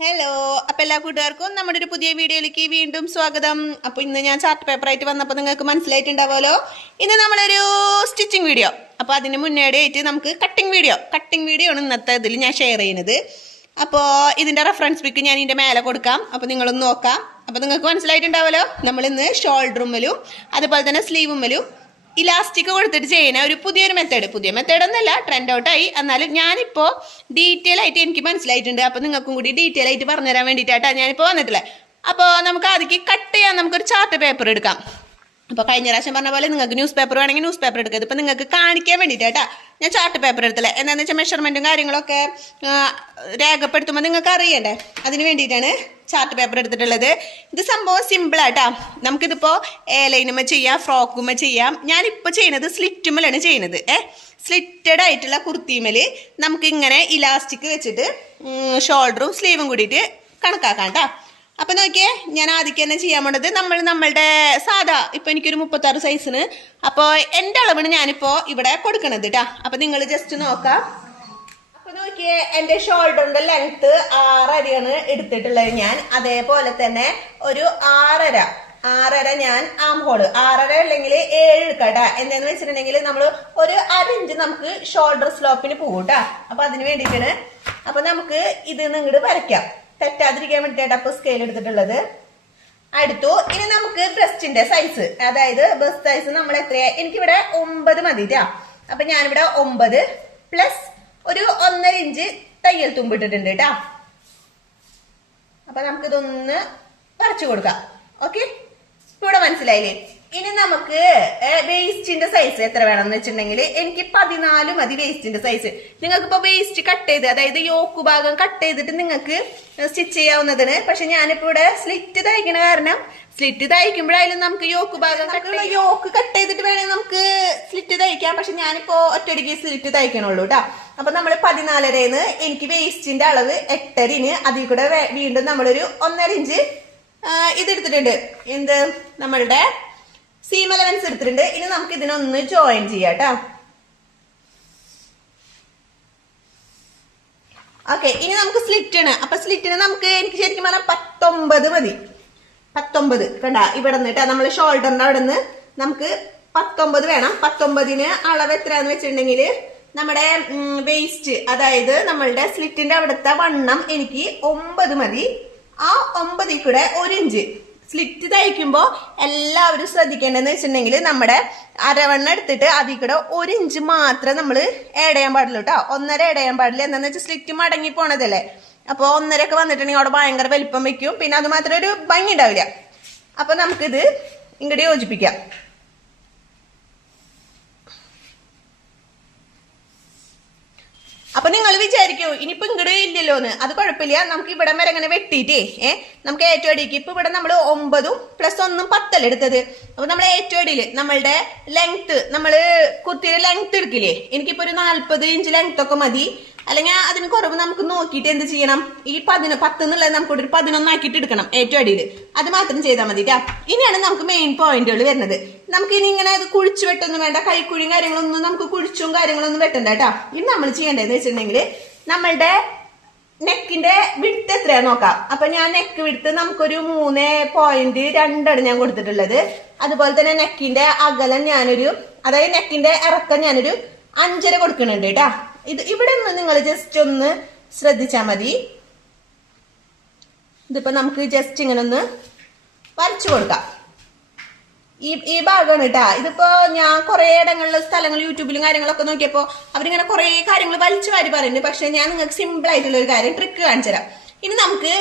Hello, അപ്പോൾ എല്ലാ കൂട്ടുകാർക്കും നമ്മുടെ ഒരു പുതിയ വീഡിയോയിലേക്ക് വീണ്ടും സ്വാഗതം. അപ്പോൾ ഇന്ന് ഞാൻ ചാർട്ട് പേപ്പറായിട്ട് വന്നപ്പോൾ നിങ്ങൾക്ക് മനസ്സിലായിട്ടുണ്ടാവുമല്ലോ, ഇന്ന് നമ്മളൊരു സ്റ്റിച്ചിങ് വീഡിയോ. അപ്പോൾ അതിന് മുന്നേടിയായിട്ട് നമുക്ക് കട്ടിങ് വീഡിയോ ആണ് ഇന്നത്തെ ഇതിൽ ഞാൻ ഷെയർ ചെയ്യുന്നത്. അപ്പോൾ ഇതിൻ്റെ റെഫറൻസ് പിക്ക് ഞാൻ ഇതിൻ്റെ മേലെ കൊടുക്കാം, അപ്പോൾ നിങ്ങളൊന്ന് നോക്കാം. അപ്പോൾ നിങ്ങൾക്ക് മനസ്സിലായിട്ടുണ്ടാവുമല്ലോ, നമ്മളിന്ന് ഷോൾഡറുമ്മലും അതുപോലെ തന്നെ സ്ലീവുമ്മലും ഇലാസ്റ്റിക് കൊടുത്തിട്ട് ചെയ്യുന്ന ഒരു പുതിയ മെത്തേഡ് ഒന്നല്ല, ട്രെൻഡ് ഔട്ടായി. എന്നാലും ഞാനിപ്പോൾ ഡീറ്റെയിൽ ആയിട്ട് എനിക്ക് മനസ്സിലായിട്ടുണ്ട്. അപ്പോൾ നിങ്ങൾക്കും കൂടി ഡീറ്റെയിൽ ആയിട്ട് പറഞ്ഞുതരാൻ വേണ്ടിയിട്ടാണ് ഞാനിപ്പോൾ വന്നിട്ടില്ലേ. അപ്പോൾ നമുക്ക് ആദ്യം കട്ട് ചെയ്യാൻ നമുക്കൊരു ചാർട്ട് പേപ്പർ എടുക്കാം. അപ്പോൾ കഴിഞ്ഞ പ്രാവശ്യം പറഞ്ഞ പോലെ നിങ്ങൾക്ക് ന്യൂസ് പേപ്പർ വേണമെങ്കിൽ ന്യൂസ് പേപ്പർ എടുക്കുക. ഇതിപ്പോൾ നിങ്ങൾക്ക് കാണിക്കാൻ വേണ്ടിയിട്ടാ ഞാൻ ചാർട്ട് പേപ്പർ എടുത്തില്ലേ. എന്താണെന്ന് വെച്ചാൽ മെഷർമെൻറ്റും കാര്യങ്ങളൊക്കെ രേഖപ്പെടുത്തുമ്പോൾ നിങ്ങൾക്ക് അറിയണ്ടേ, അതിന് വേണ്ടിയിട്ടാണ് ചാർട്ട് പേപ്പർ എടുത്തിട്ടുള്ളത്. ഇത് സംഭവം സിമ്പിളാട്ടാ. നമുക്കിതിപ്പോൾ എയർലൈനുമ്മ ചെയ്യാം, ഫ്രോക്കുമ്മ ചെയ്യാം. ഞാനിപ്പോൾ ചെയ്യുന്നത് സ്ലിറ്റുമ്മലാണ് ചെയ്യുന്നത്. സ്ലിറ്റഡ് ആയിട്ടുള്ള കുർത്തിമേൽ നമുക്കിങ്ങനെ ഇലാസ്റ്റിക് വെച്ചിട്ട് ഷോൾഡറും സ്ലീവും കൂടിയിട്ട് കണക്കാക്കാം കേട്ടോ. അപ്പം നോക്കിയേ, ഞാൻ ആദ്യം തന്നെ ചെയ്യാൻ പോണത് നമ്മളുടെ സാധാ ഇപ്പം എനിക്കൊരു 36 സൈസിന്. അപ്പോൾ എൻ്റെ അളവിന് ഞാനിപ്പോൾ ഇവിടെ കൊടുക്കണത് കേട്ടോ. അപ്പം നിങ്ങൾ ജസ്റ്റ് നോക്കാം. അപ്പം നോക്കിയേ, എൻ്റെ ഷോൾഡറിൻ്റെ ലെങ്ത്ത് 6 അടിയാണ് എടുത്തിട്ടുള്ളത് ഞാൻ. അതേപോലെ തന്നെ ഒരു 6.5 ഞാൻ ആം ഹോള് 6.5 അല്ലെങ്കിൽ 7 എടുക്കട്ടാ. എന്താന്ന് വെച്ചിട്ടുണ്ടെങ്കിൽ നമ്മൾ ഒരു 1/2 ഇഞ്ച് നമുക്ക് ഷോൾഡർ സ്ലോപ്പിന് പോകും കേട്ടോ. അപ്പം അതിന് വേണ്ടിയിട്ടാണ്. അപ്പം നമുക്ക് ഇത് ഇങ്ങോട്ട് വരയ്ക്കാം, തെറ്റാതിരിക്കാൻ വേണ്ടിയിട്ടാണ് അപ്പോൾ സ്കെയിൽ എടുത്തിട്ടുള്ളത്. അടുത്തു ഇനി നമുക്ക് ബ്രസ്റ്റിന്റെ സൈസ്, അതായത് ബ്രസ്റ്റ് സൈസ് നമ്മൾ എത്രയാ, എനിക്കിവിടെ 9 മതിട്ടാ. അപ്പൊ ഞാനിവിടെ 9 പ്ലസ് ഒരു 1.5 ഇഞ്ച് തയ്യൽ തുമ്പിട്ടിട്ടുണ്ട് കേട്ടാ. അപ്പൊ നമുക്കിതൊന്ന് വരച്ചു കൊടുക്കാം. ഓക്കെ, ഇപ്പൊ ഇവിടെ മനസ്സിലായില്ലേ. ഇനി നമുക്ക് വേസ്റ്റിന്റെ സൈസ് എത്ര വേണമെന്ന് വെച്ചിട്ടുണ്ടെങ്കിൽ എനിക്ക് 14 മതി വേസ്റ്റിന്റെ സൈസ്. നിങ്ങൾക്കിപ്പോ വേസ്റ്റ് കട്ട് ചെയ്ത്, അതായത് യോക്ക് ഭാഗം കട്ട് ചെയ്തിട്ട് നിങ്ങൾക്ക് സ്റ്റിച്ച് ചെയ്യാവുന്നതാണ്. പക്ഷെ ഞാനിപ്പോ ഇവിടെ സ്ലിറ്റ് തയ്ക്കണ കാരണം സ്ലിറ്റ് തയ്ക്കുമ്പോഴായാലും നമുക്ക് യോക്ക് ഭാഗം യോക്ക് കട്ട് ചെയ്തിട്ട് വേണമെങ്കിൽ നമുക്ക് സ്ലിറ്റ് തയ്ക്കാം. പക്ഷെ ഞാനിപ്പോ ഒറ്റയടിക്ക് സ്ലിറ്റ് തയ്ക്കണുള്ളൂ കേട്ടോ. അപ്പൊ നമ്മൾ 14.5 എനിക്ക് വേസ്റ്റിന്റെ അളവ് 8.5 അതിൽ കൂടെ വീണ്ടും നമ്മളൊരു 1.5 ഇഞ്ച് ഇതെടുത്തിട്ടുണ്ട്. എന്ത്, നമ്മളുടെ സീം അലവൻസ് എടുത്തിട്ടുണ്ട്. ഇനി നമുക്ക് ഇതിനൊന്ന് ജോയിൻ ചെയ്യാം കേട്ടോ. ഓക്കെ, ഇനി നമുക്ക് സ്ലിറ്റാണ്. അപ്പൊ സ്ലിറ്റിന് നമുക്ക് എനിക്ക് ശരിക്കും പറഞ്ഞാൽ 19 മതി. 19 കണ്ട ഇവിടെ നിന്ന് നമ്മൾ ഷോൾഡറിന്റെ അവിടെ നിന്ന് നമുക്ക് 19 വേണം. 19ന് അളവ് എത്രയാന്ന് വെച്ചിട്ടുണ്ടെങ്കിൽ നമ്മുടെ വേസ്റ്റ്, അതായത് നമ്മളുടെ സ്ലിറ്റിന്റെ അവിടുത്തെ വണ്ണം എനിക്ക് 9 മതി. ആ 9ൽ കൂടെ 1 ഇഞ്ച് സ്ലിറ്റ് തയ്ക്കുമ്പോൾ എല്ലാവരും ശ്രദ്ധിക്കേണ്ടതെന്ന് വെച്ചിട്ടുണ്ടെങ്കിൽ നമ്മുടെ അരവണ്ണം എടുത്തിട്ട് അതിൽ കൂടെ 1 ഇഞ്ച് മാത്രമേ നമ്മൾ ആഡ് ചെയ്യാൻ പാടുള്ളൂ കേട്ടോ. 1.5 ആഡ് ചെയ്യാൻ പാടില്ല. എന്താണെന്ന് വെച്ചാൽ സ്ലിറ്റ് മടങ്ങി പോണതല്ലേ. അപ്പോൾ 1.5 ഒക്കെ വന്നിട്ടുണ്ടെങ്കിൽ അവിടെ ഭയങ്കര വലിപ്പം വെക്കും, പിന്നെ അത് മാത്രം ഒരു ഭംഗി ഉണ്ടാവില്ല. അപ്പൊ നമുക്കിത് ഇങ്ങോട്ട് യോജിപ്പിക്കാം. അപ്പൊ നിങ്ങൾ വിചാരിക്കൂ ഇനിയിപ്പോ ഇങ്ങോട്ട് ഇല്ലല്ലോന്ന്. അത് കുഴപ്പമില്ല, നമുക്ക് ഇവിടെ വരെ ഇങ്ങനെ വെട്ടിയിട്ടേ നമുക്ക് ഏറ്റവും അടിക്ക് ഇപ്പൊ ഇവിടെ നമ്മൾ 9 പ്ലസ് 1 10 എടുത്തത്. അപ്പൊ നമ്മൾ ഏറ്റവും അടിയില് നമ്മളുടെ ലെങ്ത്, നമ്മള് കുർത്തിയുടെ ലെങ്ത് എടുക്കില്ലേ, എനിക്കിപ്പോ ഒരു 40 ഇഞ്ച് ലെങ്ത് ഒക്കെ മതി. അല്ലെങ്കിൽ അതിന് കുറവ് നമുക്ക് നോക്കിയിട്ട് എന്ത് ചെയ്യണം, ഈ 10 എന്നുള്ളത് നമുക്ക് ഒരു 11 ആക്കിയിട്ട് എടുക്കണം ഏറ്റവും അടിയിൽ. അത് മാത്രം ചെയ്താൽ മതി ട്ടാ. ഇനിയാണ് നമുക്ക് മെയിൻ പോയിന്റുകൾ വരുന്നത്. നമുക്ക് ഇനി ഇങ്ങനെ അത് കുഴിച്ചു വെട്ടൊന്നും വേണ്ട, കൈക്കുഴിയും കാര്യങ്ങളൊന്നും നമുക്ക് കുഴിച്ചും കാര്യങ്ങളൊന്നും വെട്ടണ്ട കേട്ടാ. ഇനി നമ്മൾ ചെയ്യേണ്ടതെന്ന് വെച്ചിട്ടുണ്ടെങ്കിൽ നമ്മളുടെ നെക്കിന്റെ വിഡ്ത്ത് എത്രയാ നോക്കാം. അപ്പൊ ഞാൻ നെക്ക് വിഡ്ത്ത് നമുക്കൊരു 3.2 ഞാൻ കൊടുത്തിട്ടുള്ളത്. അതുപോലെ തന്നെ നെക്കിന്റെ അകലം ഞാനൊരു, അതായത് നെക്കിന്റെ ഇറക്കം ഞാനൊരു 5.5 കൊടുക്കുന്നുണ്ട് കേട്ടാ. ഇത് ഇവിടെ നിന്ന് നിങ്ങൾ ജസ്റ്റ് ഒന്ന് ശ്രദ്ധിച്ചാൽ മതി. ഇതിപ്പോ നമുക്ക് ജസ്റ്റ് ഇങ്ങനെ ഒന്ന് വരച്ചു കൊടുക്കാം. ഈ ഭാഗമാണ് കേട്ടാ. ഇതിപ്പോ ഞാൻ കുറെ ഇടങ്ങളിലെ സ്ഥലങ്ങൾ യൂട്യൂബിലും കാര്യങ്ങളൊക്കെ നോക്കിയപ്പോ അവരിങ്ങനെ കുറെ കാര്യങ്ങൾ വലിച്ചു വാരി പറയുന്നുണ്ട്. പക്ഷെ ഞാൻ നിങ്ങൾക്ക് സിമ്പിൾ ആയിട്ടുള്ള ഒരു കാര്യം ട്രിക്ക് കാണിച്ചു തരാം. ഇനി നമുക്ക്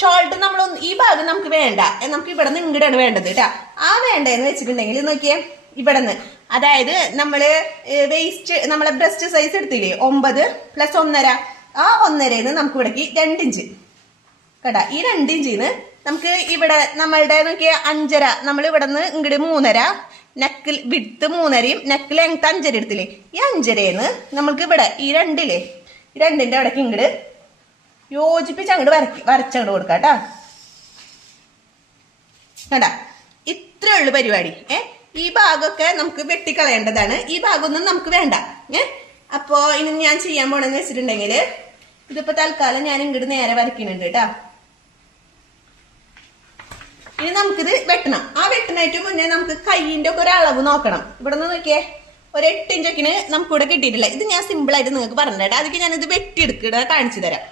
ഷോൾഡർ നമ്മളൊന്ന് ഈ ഭാഗം നമുക്ക് വേണ്ട, നമുക്ക് ഇവിടെ നിന്ന് ഇങ്ങോട്ടാണ് വേണ്ടത് കേട്ടാ. ആ വേണ്ടതെന്ന് വെച്ചിട്ടുണ്ടെങ്കിൽ നോക്കിയേ, ഇവിടെ നിന്ന്, അതായത് നമ്മള് വേസ്റ്റ് നമ്മളെ ബ്രസ്റ്റ് സൈസ് എടുത്തില്ലേ 9 പ്ലസ് 1.5, ആ 1.5 നമുക്ക് ഇവിടേക്ക് 2 ഇഞ്ച് കേട്ടാ. ഈ 2 ഇഞ്ചിന്ന് നമുക്ക് ഇവിടെ നമ്മളുടെ നോക്കിയ 5.5 നമ്മൾ ഇവിടെ നിന്ന് ഇങ്ങോട്ട് 3.5, നെക്ക് വിഡ്ത്ത് 3.5യും നെക്ക് ലെങ്ത് 5.5 എടുത്തില്ലേ. ഈ 5.5ന്ന് നമുക്ക് ഇവിടെ ഈ 2ന്റെ അവിടേക്ക് ഇങ്ങോട്ട് യോജിപ്പിച്ച് അങ്ങോട്ട് വരച്ചങ്ങോട്ട് കൊടുക്കാം കേട്ടാ. കേട്ടാ, ഇത്രേ ഉള്ളു പരിപാടി. ഈ ഭാഗമൊക്കെ നമുക്ക് വെട്ടിക്കളയേണ്ടതാണ്. ഈ ഭാഗമൊന്നും നമുക്ക് വേണ്ട. അപ്പോ ഇനി ഞാൻ ചെയ്യാൻ പോണെന്ന് വെച്ചിട്ടുണ്ടെങ്കിൽ ഇതിപ്പോ തൽക്കാലം ഞാൻ ഇങ്ങോട്ട് നേരെ വരയ്ക്കുന്നുണ്ട് കേട്ടാ. ഇനി നമുക്കിത് വെട്ടണം. ആ വെട്ടണായിട്ട് മുന്നേ നമുക്ക് കൈയിന്റെ ഒക്കെ ഒരു അളവ് നോക്കണം. ഇവിടെ നിന്ന് നോക്കിയേ, ഒരു 8 ഇഞ്ചൊക്കിന് നമുക്കിവിടെ കിട്ടിയിട്ടില്ല. ഇത് ഞാൻ സിമ്പിൾ ആയിട്ട് നിങ്ങൾക്ക് പറഞ്ഞു തരാം. അതൊക്കെ ഞാനിത് വെട്ടിയെടുക്കുക കാണിച്ചു തരാം.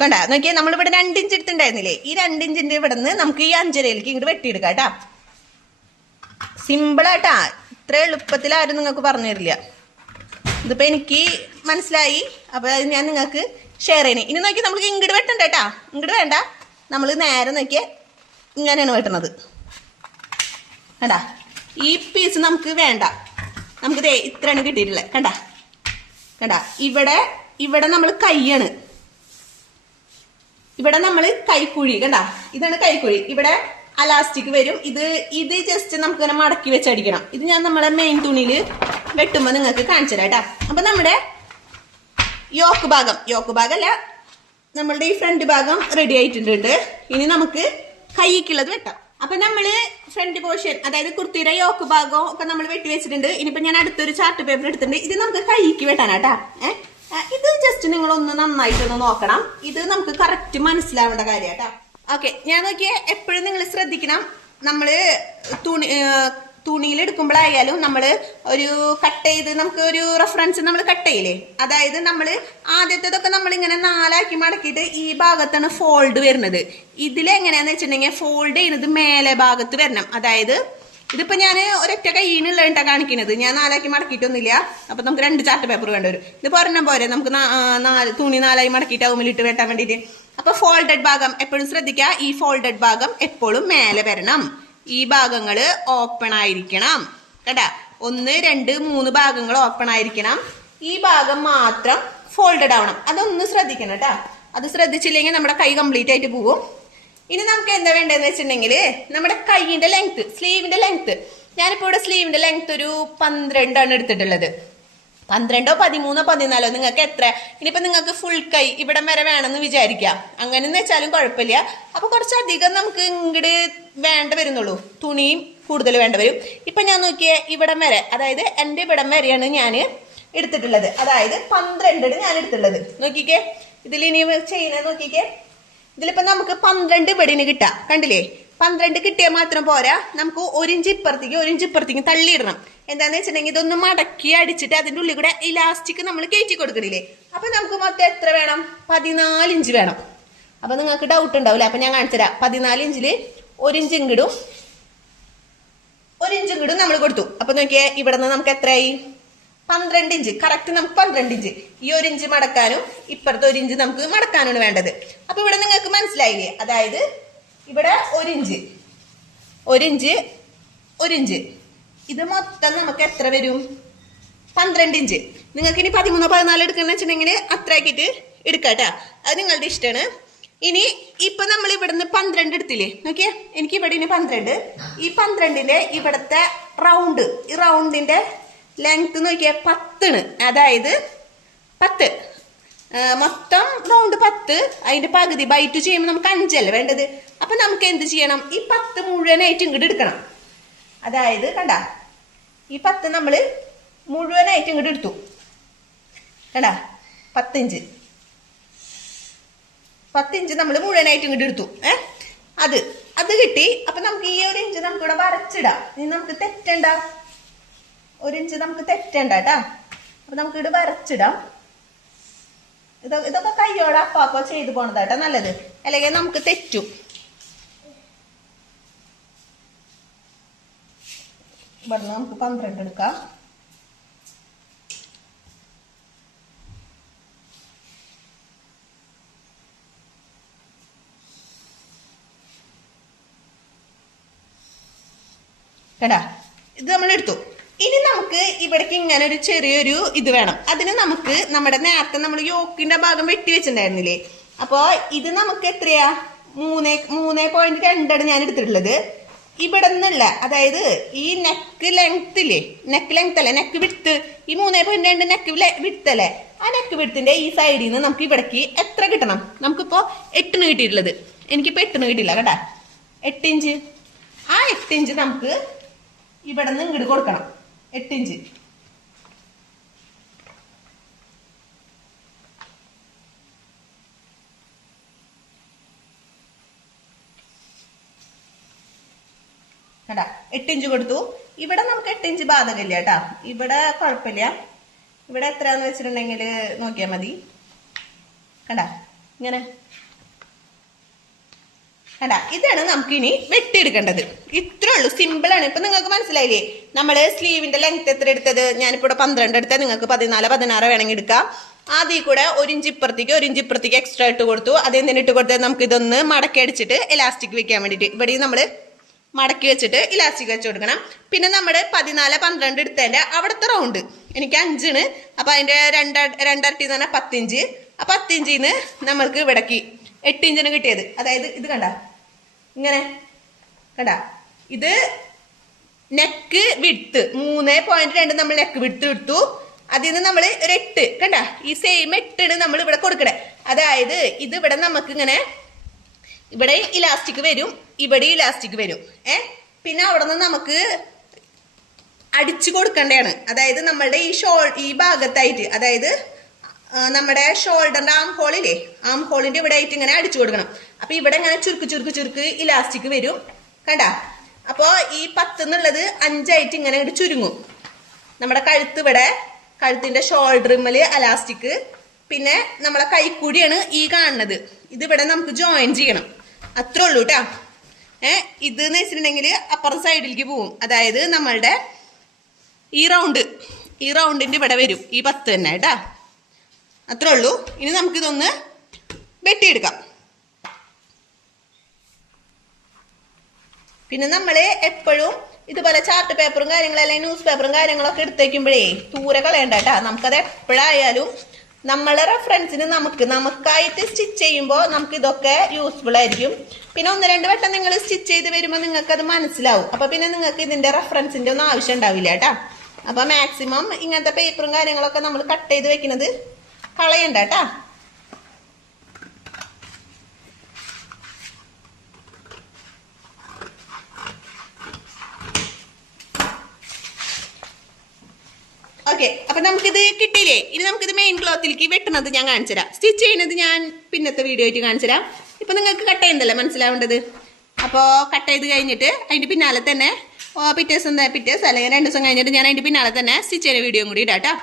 കണ്ടാ നോക്കിയാൽ നമ്മളിവിടെ 2 ഇഞ്ച് എടുത്തിട്ടുണ്ടായിരുന്നില്ലേ? ഈ 2 ഇഞ്ചിന്റെ ഇവിടെ നിന്ന് നമുക്ക് ഈ 5.5ലേക്ക് ഇങ്ങോട്ട് വെട്ടിയെടുക്കാം കേട്ടാ. സിമ്പിളായിട്ടാ, ഇത്ര എളുപ്പത്തിൽ ആരും നിങ്ങൾക്ക് പറഞ്ഞു തരില്ല. ഇതിപ്പോ എനിക്ക് മനസ്സിലായി. അപ്പൊ ഞാൻ നിങ്ങൾക്ക് ഷെയർ ചെയ്യണേ. ഇനി നോക്കി നമുക്ക് ഇങ്ങോട്ട് വെട്ടണ്ട കേട്ടാ. ഇങ്ങോട്ട് വേണ്ട, നമ്മൾ നേരെ നോക്കിയേ ഇങ്ങനെയാണ് വെട്ടണത്. കണ്ടാ, ഈ പീസ് നമുക്ക് വേണ്ട. നമുക്ക് ഇത്രയാണ് കിട്ടിയിട്ടുള്ളത്. കണ്ടാ കണ്ടാ, ഇവിടെ നമ്മൾ കൈയാണ്, ഇവിടെ നമ്മൾ കൈക്കുഴി. കണ്ടാ, ഇതാണ് കൈക്കുഴി. ഇവിടെ അലാസ്റ്റിക് വരും. ഇത് ജസ്റ്റ് നമുക്ക് ഇങ്ങനെ മടക്കി വെച്ചടിക്കണം. ഇത് ഞാൻ നമ്മളെ മെയിൻ തുണിയിൽ വെട്ടുമ്പോൾ നിങ്ങൾക്ക് കാണിച്ചു തരാം കേട്ടാ. അപ്പൊ നമ്മുടെ യോക്ക് ഭാഗമല്ല, നമ്മളുടെ ഈ ഫ്രണ്ട് ഭാഗം റെഡി ആയിട്ടുണ്ട്. ഇനി നമുക്ക് കൈക്കുള്ളത് വെട്ടാം. അപ്പൊ നമ്മള് ഫ്രണ്ട് പോർഷൻ, അതായത് കുർത്തിയുടെ യോക്ക് ഭാഗം ഒക്കെ നമ്മൾ വെട്ടി വെച്ചിട്ടുണ്ട്. ഇനിയിപ്പോ ഞാൻ അടുത്തൊരു ചാർട്ട് പേപ്പർ എടുത്തിട്ടുണ്ട്. ഇത് നമുക്ക് കൈക്ക് വെട്ടാനാട്ടാ. ഇത് ജസ്റ്റ് നിങ്ങളൊന്ന് നന്നായിട്ടൊന്ന് നോക്കണം. ഇത് നമുക്ക് കറക്റ്റ് മനസ്സിലാവേണ്ട കാര്യാട്ടാ. ഓക്കെ, ഞാൻ നോക്കിയേ, എപ്പോഴും നിങ്ങൾ ശ്രദ്ധിക്കണം. നമ്മള് തുണിയിൽ എടുക്കുമ്പോഴായാലും നമ്മൾ ഒരു കട്ട് ചെയ്ത് നമുക്ക് ഒരു റെഫറൻസ് നമ്മൾ കട്ട് ചെയ്യില്ലേ, അതായത് നമ്മൾ ആദ്യത്തേതൊക്കെ നമ്മൾ ഇങ്ങനെ 4 മടക്കിയിട്ട് ഈ ഭാഗത്താണ് ഫോൾഡ് വരുന്നത്. ഇതിലെങ്ങനെയാന്ന് വെച്ചിട്ടുണ്ടെങ്കിൽ ഫോൾഡ് ചെയ്യുന്നത് മേലെ ഭാഗത്ത് വരണം. അതായത് ഇതിപ്പോ ഞാൻ ഒരൊറ്റ കൈയിനുള്ള കാണിക്കുന്നത്, ഞാൻ 4 മടക്കിയിട്ടൊന്നുമില്ല. അപ്പൊ നമുക്ക് 2 ചാർട്ട് പേപ്പർ വേണ്ടി വരും. ഇത് പറഞ്ഞ പോലെ നമുക്ക് തുണി 4 മടക്കിയിട്ട് ആവുമ്പോൾ വെട്ടാൻ വേണ്ടിയിട്ട്. അപ്പൊ ഫോൾഡഡ് ഭാഗം എപ്പോഴും ശ്രദ്ധിക്കുക. ഈ ഫോൾഡഡ് ഭാഗം എപ്പോഴും മേലെ വരണം. ഈ ഭാഗങ്ങള് ഓപ്പൺ ആയിരിക്കണം കേട്ടാ. 1, 2, 3 ഭാഗങ്ങൾ ഓപ്പൺ ആയിരിക്കണം. ഈ ഭാഗം മാത്രം ഫോൾഡഡ് ആവണം. അതൊന്ന് ശ്രദ്ധിക്കണം കേട്ടാ. അത് ശ്രദ്ധിച്ചില്ലെങ്കിൽ നമ്മുടെ കൈ കംപ്ലീറ്റ് ആയിട്ട് പോകും. ഇനി നമുക്ക് എന്താ വേണ്ടതെന്ന് വെച്ചിട്ടുണ്ടെങ്കിൽ നമ്മുടെ കൈയിന്റെ ലെങ്ത്, സ്ലീവിന്റെ ലെങ്ത്. ഞാനിപ്പോ ഇവിടെ സ്ലീവിന്റെ ലെങ്ത് ഒരു 12 ആണ് എടുത്തിട്ടുള്ളത്. 12, 13, 14 നിങ്ങൾക്ക് എത്ര. ഇനിയിപ്പോ നിങ്ങൾക്ക് ഫുൾ കൈ ഇവിടം വരെ വേണമെന്ന് വിചാരിക്കാം. അങ്ങനെന്ന് വെച്ചാലും കുഴപ്പമില്ല. അപ്പൊ കുറച്ചധികം നമുക്ക് ഇങ്ങോട്ട് വേണ്ട വരുന്നുള്ളൂ, തുണിയും കൂടുതൽ വേണ്ട വരും. ഇപ്പൊ ഞാൻ നോക്കിയേ, ഇവിടം വരെ, അതായത് എന്റെ ഇവിടം വരെയാണ് ഞാൻ എടുത്തിട്ടുള്ളത്. അതായത് 12 ഞാൻ എടുത്തിട്ടുള്ളത്. നോക്കിക്കേ, ഇതിൽ ഇനി ചെയ്യുന്നത് നോക്കിക്കേ. ഇതിലിപ്പോ നമുക്ക് 12 ഇവിടെന് കിട്ടാം. കണ്ടില്ലേ? 12 കിട്ടിയാൽ മാത്രം പോരാ, നമുക്ക് 1 ഇഞ്ച് ഇപ്പുറത്തേക്ക് തള്ളിയിടണം. എന്താന്ന് വെച്ചിട്ടുണ്ടെങ്കിൽ ഇതൊന്ന് മടക്കി അടിച്ചിട്ട് അതിന്റെ ഉള്ളിൽ കൂടെ ഇലാസ്റ്റിക് നമ്മൾ കയറ്റി കൊടുക്കണില്ലേ. അപ്പൊ നമുക്ക് മൊത്തം എത്ര വേണം? 14 ഇഞ്ച് വേണം. അപ്പൊ നിങ്ങൾക്ക് ഡൗട്ട് ഉണ്ടാവില്ല. അപ്പൊ ഞാൻ കാണിച്ചുതരാം. 14 ഇഞ്ചില് 1 ഇഞ്ച് ഇങ്ങടും 1 ഇഞ്ച് ഇങ്ങടും നമ്മൾ കൊടുത്തു. അപ്പൊ നോക്കിയേ, ഇവിടെ നിന്ന് നമുക്ക് എത്രയായി? 12 ഇഞ്ച്. കറക്റ്റ് നമുക്ക് 12 ഇഞ്ച്. ഈ 1 ഇഞ്ച് മടക്കാനും ഇപ്പുറത്തെ 1 ഇഞ്ച് നമുക്ക് മടക്കാനാണ് വേണ്ടത്. അപ്പൊ ഇവിടെ നിങ്ങൾക്ക് മനസ്സിലായില്ലേ? അതായത് ഇവിടെ 1 ഇഞ്ച് ഇത് മൊത്തം നമുക്ക് എത്ര വരും? 12 ഇഞ്ച്. നിങ്ങൾക്ക് ഇനി 13, 14 എടുക്കുന്ന വെച്ചിട്ടുണ്ടെങ്കിൽ അത്ര ആക്കിയിട്ട് എടുക്കാട്ടാ. അത് നിങ്ങളുടെ ഇഷ്ടമാണ്. ഇനി ഇപ്പൊ നമ്മൾ ഇവിടുന്ന് 12 എടുത്തില്ലേ? നോക്കിയേ, എനിക്ക് ഇവിടെ ഇനി 12. ഈ 12ന്റെ ഇവിടത്തെ റൗണ്ട്, ഈ റൗണ്ടിന്റെ ലെങ്ത് നോക്കിയാൽ 10. അതായത് 10 മൊത്തം റൗണ്ട് 10. അതിന്റെ പകുതി ബൈറ്റ് ചെയ്യുമ്പോൾ നമുക്ക് 5 അല്ലേ വേണ്ടത്. അപ്പൊ നമുക്ക് എന്ത് ചെയ്യണം? ഈ 10 മുഴുവനായിട്ട് ഇങ്ങോട്ട് എടുക്കണം. അതായത് കണ്ട, ഈ 10 നമ്മള് മുഴുവനായിട്ട് ഇങ്ങോട്ട് എടുത്തു. കണ്ട, 10 ഇഞ്ച് നമ്മൾ മുഴുവനായിട്ട് ഇങ്ങോട്ട് എടുത്തു. അത് കിട്ടി. അപ്പൊ നമുക്ക് ഈ 1 ഇഞ്ച് നമുക്ക് ഇവിടെ വരച്ചിടാം. ഇനി നമുക്ക് തെറ്റണ്ട, 1 ഇഞ്ച് നമുക്ക് തെറ്റണ്ട കേട്ടാ. അപ്പൊ നമുക്ക് ഇവിടെ വരച്ചിടാം. ഇതൊക്കെ കയ്യോടെ അപ്പാക്കോ ചെയ്തു പോണതാട്ടാ നല്ലത്, അല്ലെങ്കിൽ നമുക്ക് തെറ്റും. ഇവിടെ നമുക്ക് 12 എടുക്കാം. കേട്ടാ, ഇത് നമ്മൾ എടുത്തു. ഇനി നമുക്ക് ഇവിടേക്ക് ഇങ്ങനെ ഒരു ചെറിയൊരു ഇത് വേണം. അതിന് നമുക്ക് നമ്മുടെ നേരത്തെ നമ്മൾ യോക്കിന്റെ ഭാഗം വെട്ടി വെച്ചിട്ടുണ്ടായിരുന്നില്ലേ? അപ്പൊ ഇത് നമുക്ക് എത്രയാ? 3.2 ഞാൻ എടുത്തിട്ടുള്ളത്. ഇവിടെ നിന്നുള്ള, അതായത് ഈ നെക്ക് ലെങ്ത് ഇല്ലേ, നെക്ക് വിഡ്ത്ത്, ഈ 3.2 നെക്ക് വിഡ്ത്ത് അല്ലേ? ആ നെക്ക് വിഡ്ത്തിന്റെ ഈ സൈഡിൽ നിന്ന് നമുക്ക് ഇവിടേക്ക് എത്ര കിട്ടണം? നമുക്കിപ്പോ 8 കിട്ടിയിട്ടുള്ളത്. എനിക്കിപ്പോ 8 കിട്ടിയില്ല കേട്ടാ. 8 ഇഞ്ച്. ആ 8 ഇഞ്ച് നമുക്ക് ഇവിടെ നിന്ന് ഇങ്ങോട്ട് കൊടുക്കണം. 8 ഇഞ്ച്. കേട്ടാ 8 ഇഞ്ച് കൊടുത്തു. ഇവിടെ നമുക്ക് 8 ഇഞ്ച് ബാധകമില്ല കേട്ടാ, ഇവിടെ കുഴപ്പമില്ല. ഇവിടെ എത്രയാന്ന് വെച്ചിട്ടുണ്ടെങ്കിൽ നോക്കിയാൽ മതി. കണ്ടാ ഇങ്ങനെ കണ്ടാ, ഇതാണ് നമുക്ക് ഇനി വെട്ടിയെടുക്കേണ്ടത്. ഇത്രേ ഉള്ളൂ, സിമ്പിൾ ആണ്. ഇപ്പൊ നിങ്ങൾക്ക് മനസ്സിലായില്ലേ നമ്മള് സ്ലീവിന്റെ ലെങ്ത് എത്ര എടുത്തത്? ഞാനിപ്പോ ഇവിടെ 12 എടുത്താൽ നിങ്ങൾക്ക് 14 16 വേണമെങ്കിൽ എടുക്കാം. ആദ്യം കൂടെ 1 ഇഞ്ച് ഇപ്പുറത്തേക്ക് എക്സ്ട്രാ ഇട്ട് കൊടുത്തു. അതെന്തിന് ഇട്ട് കൊടുത്തത്? നമുക്ക് ഇതൊന്ന് മടക്കി അടിച്ചിട്ട് ഇലാസ്റ്റിക് വെക്കാൻ വേണ്ടിട്ട് ഇവിടെ നമ്മള് മടക്കി വെച്ചിട്ട് ഇലാസ്റ്റിക് വെച്ച് കൊടുക്കണം. പിന്നെ നമ്മുടെ 14 12 എടുത്തതിന്റെ അവിടുത്തെ റൗണ്ട് എനിക്ക് 5 അപ്പൊ അതിന്റെ രണ്ടരട്ടി എന്ന് പറഞ്ഞാൽ 10 ഇഞ്ച്. ആ 10 ഇഞ്ചിന്ന് നമ്മൾക്ക് ഇവിടേക്ക് 8 ഇഞ്ചിന് കിട്ടിയത്. അതായത് ഇത് കണ്ട ഇങ്ങനെ കണ്ട, ഇത് നെക്ക് വിഡ്ത്ത് 3.2 നമ്മൾ നെക്ക് വിഡ്ത്ത് എടുത്തു. അതിൽ നിന്ന് നമ്മൾ ഒരു 8 കണ്ട, ഈ സെയിം 8 നമ്മൾ ഇവിടെ കൊടുക്കണേ. അതായത് ഇത് ഇവിടെ നമുക്ക് ഇങ്ങനെ ഇവിടെ ഇലാസ്റ്റിക് വരും, ഇവിടെ ഇലാസ്റ്റിക് വരും. പിന്നെ അവിടെ നിന്ന് നമുക്ക് അടിച്ചു കൊടുക്കേണ്ടതാണ്. അതായത് നമ്മളുടെ ഈ ഭാഗത്തായിട്ട്, അതായത് നമ്മുടെ ഷോൾഡറിന്റെ ആം ഹോളില്ലേ, ആം ഹോളിന്റെ ഇവിടെ ആയിട്ട് ഇങ്ങനെ അടിച്ചു കൊടുക്കണം. അപ്പൊ ഇവിടെ ഇങ്ങനെ ചുരുക്ക് ഇലാസ്റ്റിക് വരും കണ്ട. അപ്പൊ ഈ 10 എന്നുള്ളത് 5 ഇങ്ങനെ ചുരുങ്ങും. നമ്മുടെ ഇവിടെ കഴുത്തിന്റെ ഷോൾഡറിമ്മല് ഇലാസ്റ്റിക്, പിന്നെ നമ്മളെ കൈക്കൂടിയാണ് ഈ കാണുന്നത്. ഇതിവിടെ നമുക്ക് ജോയിൻ ചെയ്യണം. അത്രേ ഉള്ളൂ കേട്ടാ. ഇത് എന്ന് വെച്ചിട്ടുണ്ടെങ്കിൽ അപ്പുറ സൈഡിലേക്ക് പോവും. അതായത് നമ്മളുടെ ഈ റൗണ്ടിന്റെ ഇവിടെ വരും ഈ 10 തന്നെ കേട്ടാ. അത്രേ ഉള്ളൂ. ഇനി നമുക്കിതൊന്ന് വെട്ടിയെടുക്കാം. പിന്നെ നമ്മള് എപ്പോഴും ഇതുപോലെ ചാർട്ട് പേപ്പറും കാര്യങ്ങളും അല്ലെങ്കിൽ ന്യൂസ് പേപ്പറും കാര്യങ്ങളൊക്കെ എടുത്തേക്കുമ്പോഴേ ദൂരെ കളയണ്ട കേട്ടാ. നമുക്കത് എപ്പോഴായാലും നമ്മളെ റെഫറൻസിന് നമുക്കായിട്ട് സ്റ്റിച്ച് ചെയ്യുമ്പോൾ നമുക്ക് ഇതൊക്കെ യൂസ്ഫുൾ ആയിരിക്കും. പിന്നെ 1-2 വട്ടം നിങ്ങൾ സ്റ്റിച്ച് ചെയ്ത് വരുമ്പോൾ നിങ്ങൾക്ക് അത് മനസ്സിലാവും. അപ്പൊ പിന്നെ നിങ്ങൾക്ക് ഇതിന്റെ റെഫറൻസിന്റെ ഒന്നും ആവശ്യം ഉണ്ടാവില്ല കേട്ടാ. അപ്പൊ മാക്സിമം ഇങ്ങനത്തെ പേപ്പറും കാര്യങ്ങളൊക്കെ നമ്മൾ കട്ട് ചെയ്ത് വെക്കുന്നത് കളയണ്ട കേട്ടാ. ഓക്കെ, അപ്പൊ നമുക്കിത് കിട്ടിയില്ലേ. ഇനി നമുക്കിത് മെയിൻ ക്ലോത്തിലേക്ക് വെട്ടുന്നത് ഞാൻ കാണിച്ചു തരാം. സ്റ്റിച്ച് ചെയ്യുന്നത് ഞാൻ പിന്നത്തെ വീഡിയോ ആയിട്ട് കാണിച്ചു തരാം. ഇപ്പൊ നിങ്ങൾക്ക് കട്ട് ചെയ്യുന്നതല്ലേ മനസ്സിലാവേണ്ടത്. അപ്പോൾ കട്ട് ചെയ്ത് കഴിഞ്ഞിട്ട് അതിന്റെ പിന്നാലെ തന്നെ പിറ്റേ ദിവസം അല്ലെങ്കിൽ 2 ദിവസം കഴിഞ്ഞിട്ട് ഞാൻ അതിന്റെ പിന്നാലെ തന്നെ സ്റ്റിച്ച് ചെയ്യുന്ന വീഡിയോ കൂടി ഇടാം കേട്ടോ.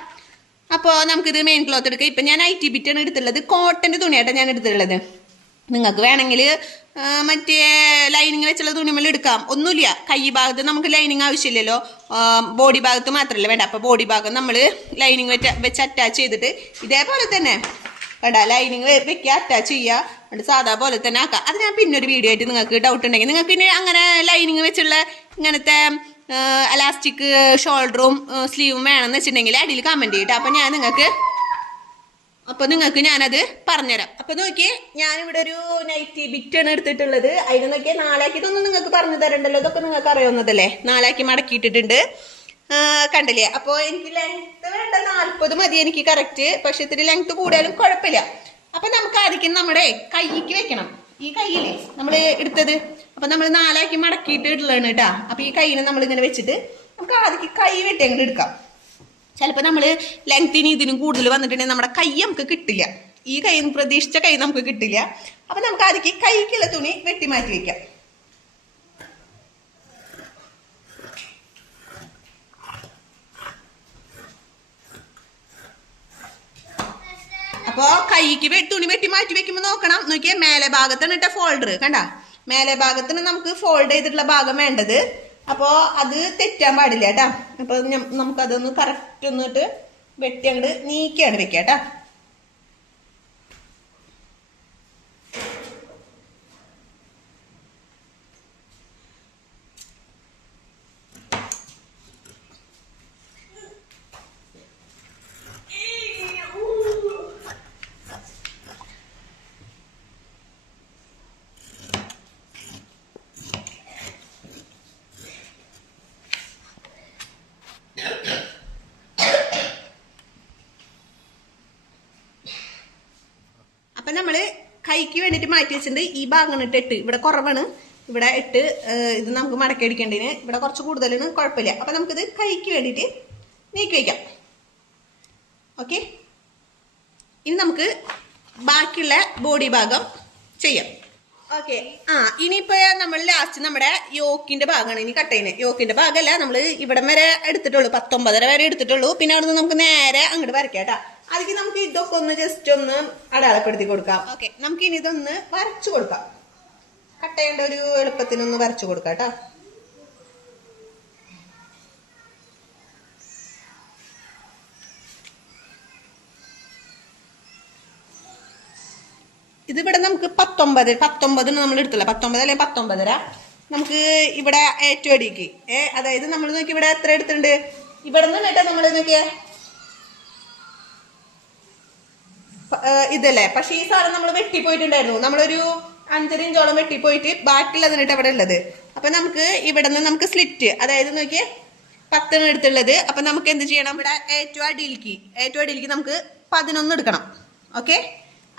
അപ്പോൾ നമുക്കിത് മെയിൻ ക്ലോത്ത് എടുക്കാം. ഇപ്പം ഞാൻ IT ബിറ്റാണ് എടുത്തുള്ളത്, കോട്ടൻ്റെ തുണിയായിട്ടാണ് ഞാൻ എടുത്തിട്ടുള്ളത്. നിങ്ങൾക്ക് വേണമെങ്കിൽ മറ്റേ ലൈനിങ് വെച്ചുള്ള തുണിമേൽ എടുക്കാം, ഒന്നുമില്ല. കൈ ഭാഗത്ത് നമുക്ക് ലൈനിങ് ആവശ്യമില്ലല്ലോ, ബോഡി ഭാഗത്ത് മാത്രമല്ല വേണ്ട. അപ്പോൾ ബോഡി ഭാഗം നമ്മൾ ലൈനിങ് വെച്ച് അറ്റാച്ച് ചെയ്തിട്ട് ഇതേപോലെ തന്നെ വേണ്ട ലൈനിങ് വെക്കുക, അറ്റാച്ച് ചെയ്യുക, എന്നിട്ട് സാധാ പോലെ തന്നെ ആക്കാം. അത് ഞാൻ പിന്നെ ഒരു വീഡിയോ ആയിട്ട് നിങ്ങൾക്ക് ഡൗട്ട് ഉണ്ടെങ്കിൽ നിങ്ങൾക്ക് ഇനി അങ്ങനെ ലൈനിങ് വെച്ചുള്ള ഇങ്ങനത്തെ എലാസ്റ്റിക് ഷോൾഡറും സ്ലീവും വേണമെന്ന് വെച്ചിട്ടുണ്ടെങ്കിൽ അടിയിൽ കമന്റ് ചെയ്യട്ടെ. അപ്പൊ നിങ്ങൾക്ക് ഞാനത് പറഞ്ഞുതരാം. അപ്പൊ നോക്കിയേ, ഞാനിവിടെ ഒരു നൈറ്റി ബിറ്റാണ് എടുത്തിട്ടുള്ളത്. അതിന് നോക്കിയാൽ 4 ആക്കിയിട്ടൊന്നും നിങ്ങൾക്ക് പറഞ്ഞു തരണ്ടല്ലോ, ഇതൊക്കെ നിങ്ങൾക്ക് അറിയാവുന്നതല്ലേ. 4 ആക്കി മടക്കിയിട്ടിട്ടുണ്ട്, കണ്ടില്ലേ. അപ്പോൾ എനിക്ക് ലെങ്ത് വേണ്ട 40 മതി എനിക്ക് കറക്റ്റ്. പക്ഷെ ഇത്തിരി ലെങ്ത് കൂടിയാലും കുഴപ്പമില്ല. അപ്പൊ നമുക്ക് ആദ്യം നമ്മുടെ കൈക്ക് വെക്കണം. ഈ കൈയില്ലേ നമ്മൾ എടുത്തത്, അപ്പൊ നമ്മൾ 4 ആക്കി മടക്കിയിട്ട് ഇടലാണ് കേട്ടാ. അപ്പൊ ഈ കൈയിനെ നമ്മൾ ഇങ്ങനെ വെച്ചിട്ട് നമുക്ക് ആദ്യം കൈ വെട്ടി അങ്ങോട്ട് എടുക്കാം. ചിലപ്പോൾ നമ്മൾ ലെങ്ത്തിന് ഇതിനും കൂടുതൽ വന്നിട്ടുണ്ടെങ്കിൽ നമ്മുടെ കൈ നമുക്ക് കിട്ടില്ല. ഈ കൈ പ്രതീക്ഷിച്ച കൈ നമുക്ക് കിട്ടില്ല. അപ്പൊ നമുക്ക് ആദ്യം കൈക്കുള്ള തുണി വെട്ടി മാറ്റി വെക്കാം. അപ്പോ കൈക്ക് തുണി വെട്ടി മാറ്റി വെക്കുമ്പോൾ നോക്കണം. നോക്കിയേ, മേലെ ഭാഗത്താണ് ഇട്ട ഫോൾഡർ കണ്ട. മേലെ ഭാഗത്തിന് നമുക്ക് ഫോൾഡ് ചെയ്തിട്ടുള്ള ഭാഗം വേണ്ടത്. അപ്പോൾ അത് തെറ്റാൻ പാടില്ല കേട്ടാ. അപ്പൊ നമുക്കതൊന്ന് കറക്റ്റ് ഒന്നിട്ട് വെട്ടി അങ്ങോട്ട് നീക്കിയാണ് വെക്കാം കേട്ടാ. അപ്പൊ നമ്മള് കൈക്ക് വേണ്ടിട്ട് മാറ്റി വെച്ചിട്ടുണ്ട്. ഈ ഭാഗം ഇട്ടിട്ട് ഇവിടെ കുറവാണ്, ഇവിടെ ഇട്ട് ഇത് നമുക്ക് മടക്കി അടിക്കേണ്ടതിന് ഇവിടെ കുറച്ച് കൂടുതലാണ്, കുഴപ്പമില്ല. അപ്പം നമുക്കിത് കൈക്ക് വേണ്ടിയിട്ട് നീക്കി വയ്ക്കാം. ഓക്കെ, ഇനി നമുക്ക് ബാക്കിയുള്ള ബോഡി ഭാഗം ചെയ്യാം. ഓക്കെ, ഇനിയിപ്പോ നമ്മൾ ലാസ്റ്റ് നമ്മുടെ യോക്കിന്റെ ഭാഗമാണ് ഇനി കട്ട് ചെയ്യുന്നത്. യോക്കിന്റെ ഭാഗമല്ല, നമ്മൾ ഇവിടം വരെ എടുത്തിട്ടുള്ളൂ, 19.5 വരെ എടുത്തിട്ടുള്ളൂ. പിന്നെ അവിടുന്ന് നമുക്ക് നേരെ അങ്ങോട്ട് വരയ്ക്കാം കേട്ടോ. അതിലേക്ക് നമുക്ക് ഇതൊക്കെ ഒന്ന് ജസ്റ്റ് ഒന്ന് അടയാളപ്പെടുത്തി കൊടുക്കാം. ഓക്കെ, നമുക്ക് ഇനി ഇതൊന്ന് വരച്ചു കൊടുക്കാം. കട്ട് ചെയ്യേണ്ട ഒരു എളുപ്പത്തിനൊന്ന് വരച്ചു കൊടുക്കാം കേട്ടോ. ഇതിവിടെ നമുക്ക് 19 നമ്മൾ എടുത്തില്ല, 19 അല്ലെങ്കിൽ 19.5 നമുക്ക് ഇവിടെ ഏറ്റവും അടിക്ക്. അതായത് നമ്മൾ നോക്കി ഇവിടെ എത്ര എടുത്തിട്ടുണ്ട്, ഇവിടെ നിന്ന് കേട്ടോ നമ്മൾ നോക്കിയേ ഇതല്ലേ. പക്ഷെ ഈ സാധനം നമ്മൾ വെട്ടിപ്പോയിട്ടുണ്ടായിരുന്നു, നമ്മളൊരു 5 ഇഞ്ചോളം വെട്ടിപ്പോയിട്ട് ബാക്കിയുള്ളതിനിട്ട് അവിടെ ഉള്ളത്. അപ്പൊ നമുക്ക് ഇവിടെ നിന്ന് നമുക്ക് സ്ലിറ്റ്, അതായത് നോക്കിയേ 10 എടുത്തുള്ളത്. അപ്പൊ നമുക്ക് എന്ത് ചെയ്യണം, ഇവിടെ ഏറ്റവും അടിയിലേക്ക് നമുക്ക് 11 എടുക്കണം. ഓക്കെ,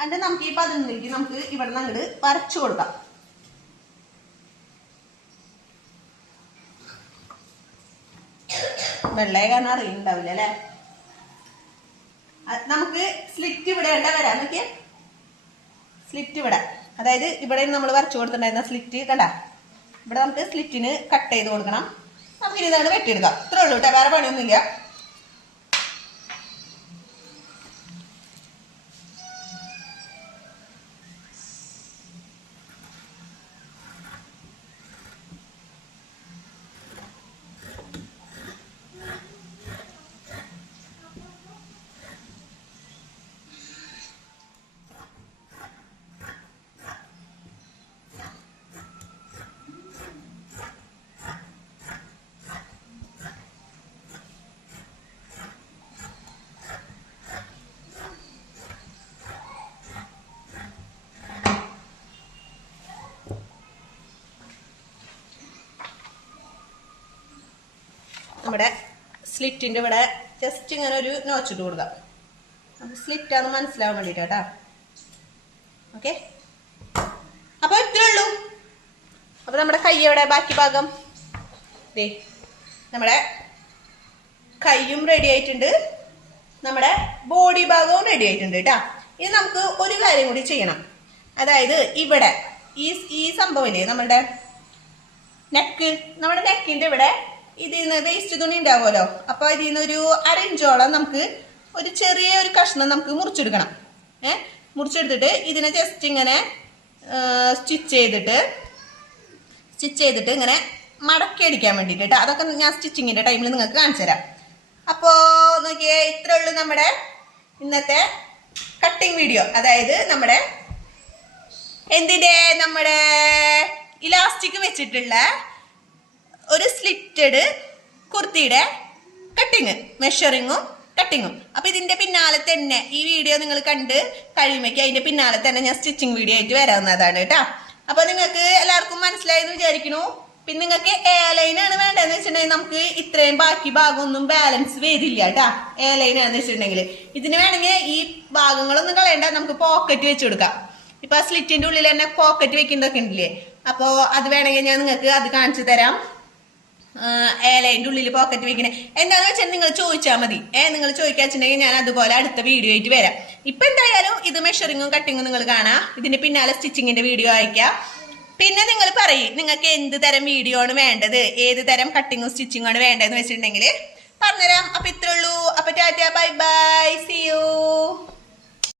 എന്നിട്ട് നമുക്ക് ഈ 11 നമുക്ക് ഇവിടെ നിന്ന് അങ്ങോട്ട് വരച്ചു കൊടുക്കാം. വെള്ളയെ കാരണം അറിയുന്നുണ്ടാവില്ല അല്ലെ. നമുക്ക് സ്ലിറ്റ് ഇവിടെ വരാം. നോക്കിയേ സ്ലിറ്റ് ഇവിടെ, അതായത് ഇവിടെ നമ്മൾ വരച്ചു കൊടുത്തിട്ടുണ്ടായിരുന്ന സ്ലിറ്റ് കണ്ട, ഇവിടെ നമുക്ക് സ്ലിറ്റിന് കട്ട് ചെയ്ത് കൊടുക്കണം. നമുക്ക് ഇതാണ് വെട്ടിയെടുക്കാം. ഇത്രേ ഉള്ളൂ കേട്ടോ, വേറെ പണിയൊന്നുമില്ല. നമ്മുടെ സ്ലിറ്റിന്റെ ഇവിടെ ജസ്റ്റ് ഇങ്ങനെ ഒരു നോച്ചിട്ട് കൊടുക്കാം. നമുക്ക് സ്ലിറ്റ് ആണെന്ന് മനസ്സിലാവാൻ വേണ്ടിട്ട് കേട്ടാ. ഓക്കെ, അപ്പൊ ഇത്രേ ഉള്ളൂ. അപ്പൊ നമ്മുടെ കൈ എവിടെ, ബാക്കി ഭാഗം നമ്മുടെ കൈയും റെഡി ആയിട്ടുണ്ട്, നമ്മുടെ ബോഡി ഭാഗവും റെഡി ആയിട്ടുണ്ട് കേട്ടാ. ഇനി നമുക്ക് ഒരു കാര്യം കൂടി ചെയ്യണം. അതായത് ഇവിടെ ഈ സംഭവമില്ലേ, നമ്മുടെ നെക്കിന്റെ ഇവിടെ ഇതിന്ന് വേസ്റ്റ് തുണി ഉണ്ടാവുമല്ലോ. അപ്പൊ ഇതിന്ന് ഒരു 1/2 ഇഞ്ചോളം നമുക്ക് ഒരു ചെറിയ ഒരു കഷ്ണം നമുക്ക് മുറിച്ചെടുക്കണം. മുറിച്ചെടുത്തിട്ട് ഇതിനെ ജസ്റ്റ് ഇങ്ങനെ സ്റ്റിച്ച് ചെയ്തിട്ട് ഇങ്ങനെ മടക്കി അടിക്കാൻ വേണ്ടിട്ട് കേട്ടോ. അതൊക്കെ ഞാൻ സ്റ്റിച്ചിങ്ങിന്റെ ടൈമിൽ നിങ്ങൾക്ക് കാണിച്ചു തരാം. അപ്പോ നോക്കിയേ, ഇത്രേ ഉള്ളൂ നമ്മുടെ ഇന്നത്തെ കട്ടിങ് വീഡിയോ. അതായത് നമ്മുടെ ഇലാസ്റ്റിക് വെച്ചിട്ടുള്ള ഒരു സ്ലിറ്റഡ് കുർത്തിയുടെ കട്ടിങ്, മെഷറിങ്ങും കട്ടിങ്ങും. അപ്പൊ ഇതിന്റെ പിന്നാലെ തന്നെ ഈ വീഡിയോ നിങ്ങൾ കണ്ട് കഴിയുമ്പോഴേക്കും അതിന്റെ പിന്നാലെ തന്നെ ഞാൻ സ്റ്റിച്ചിങ് വീഡിയോ ആയിട്ട് വരാവുന്നതാണ് കേട്ടോ. അപ്പൊ നിങ്ങൾക്ക് എല്ലാവർക്കും മനസ്സിലായെന്ന് വിചാരിക്കുന്നു. പിന്നെ നിങ്ങൾക്ക് എ ലൈനാണ് വേണ്ടതെന്ന് വെച്ചിട്ടുണ്ടെങ്കിൽ നമുക്ക് ഇത്രയും ബാക്കി ഭാഗമൊന്നും ബാലൻസ് വരില്ല കേട്ടാ. എ ലൈനാണെന്ന് വെച്ചിട്ടുണ്ടെങ്കിൽ ഇതിന് വേണമെങ്കിൽ ഈ ഭാഗങ്ങളൊന്നും കളയണ്ട, നമുക്ക് പോക്കറ്റ് വെച്ച് കൊടുക്കാം. ഇപ്പൊ സ്ലിറ്റിന്റെ ഉള്ളിൽ തന്നെ പോക്കറ്റ് വെക്കുന്നതൊക്കെ ഉണ്ടല്ലേ, അപ്പൊ അത് വേണമെങ്കിൽ ഞാൻ നിങ്ങൾക്ക് അത് കാണിച്ചു തരാം. ഏലൈൻ്റെ ഉള്ളിൽ പോക്കറ്റ് വെക്കണേ എന്താന്ന് വെച്ചാൽ നിങ്ങൾ ചോദിച്ചാൽ മതി. നിങ്ങൾ ചോദിക്കാച്ചിട്ടുണ്ടെങ്കിൽ ഞാൻ അതുപോലെ അടുത്ത വീഡിയോ ആയിട്ട് വരാം. ഇപ്പൊ എന്തായാലും ഇത് മെഷറിങ്ങും കട്ടിങ്ങും നിങ്ങൾ കാണാം, ഇതിന്റെ പിന്നാലെ സ്റ്റിച്ചിങ്ങിന്റെ വീഡിയോ അയക്കാം. പിന്നെ നിങ്ങൾ പറയും നിങ്ങൾക്ക് എന്ത് തരം വീഡിയോ ആണ് വേണ്ടത്, ഏത് തരം കട്ടിങ്ങും സ്റ്റിച്ചിങ്ങും ആണ് വേണ്ടതെന്ന് വെച്ചിട്ടുണ്ടെങ്കിൽ പറഞ്ഞുതരാം. അപ്പൊ ഇത്രേ ഉള്ളൂ. അപ്പൊ ടാറ്റ, ബൈ ബൈ.